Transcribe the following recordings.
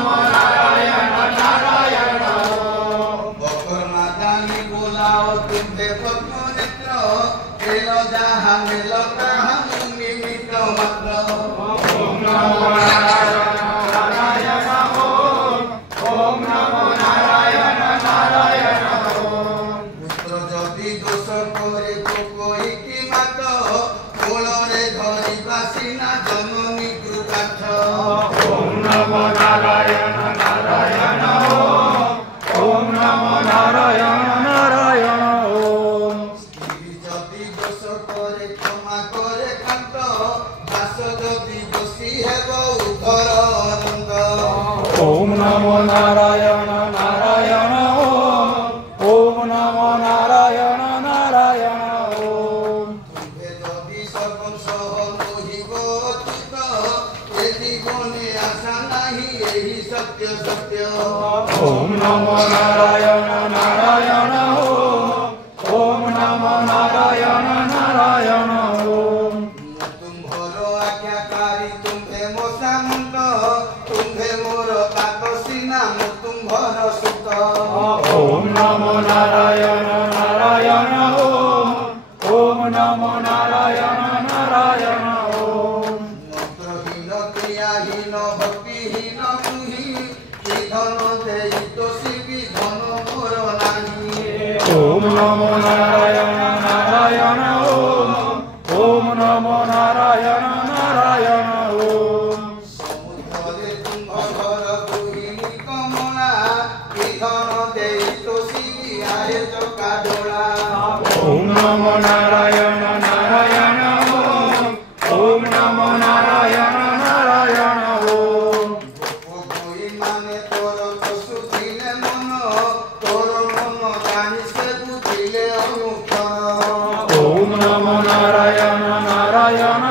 नमो नारायण नारायण बकरमादानी बोलाओ तुम्हे पद्मनेत्र खेलो जहाँ मिलो तहाँ निमित्त मात्र ओम नमो नारायण नारायण ओम नमो नारायण नारायण पुत्र जदि दोष करे तो कोई की मात कोଳରେ ଧରିବା ସିନା जननी कृतार्थ ओम नमो नारायण नारायण ओम नमो नारायण नारायण ओम जदि दोष करे क्षमा करे कांत दास जदि दोषी हेब उधर अनंत ओम नमो नारायण नारायण ओम नमो नारायण नारायण ओम तुम्हे जदि सर्वंसह मोहिब अच्युत ए जीवने आशा नाही एही सत्य सत्य ओम नमो नारायण नारायण ओम नमो नारायण नारायण ओम तुम्भर आज्ञाकारी तुम्हे मो सामंत तुम्हे मोर तात सीना मो तुम्भर सुत ओम नमो नारायण नारायण ओम नमो नारायण नारायण ओम मंत्रहीन क्रियाहीन भक्तिहीन मुहि कि धन देई दोषी विधन मोर नाही ओम नमो नारायण नारायण ओम नमो नारायण नारायण ओम समुद्रे तुम्भर गृहिणी कमला कि धन देई दोषी आए चका डोला ओम नमो नारायण नारायण ओम नमो नारायण नारायण ओम गोई माने तोर सुखिले मन तोर मन जानी से बुझिले अनुक्षण ओम नमो नारायण नारायण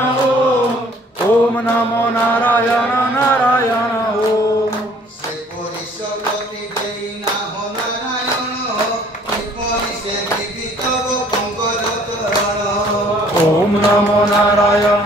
ओम नमो नारायण नारायण ओम से परिसरति देई ना हो नारायण कि परिसे विविध भंगर चरण ओम नमो नारायण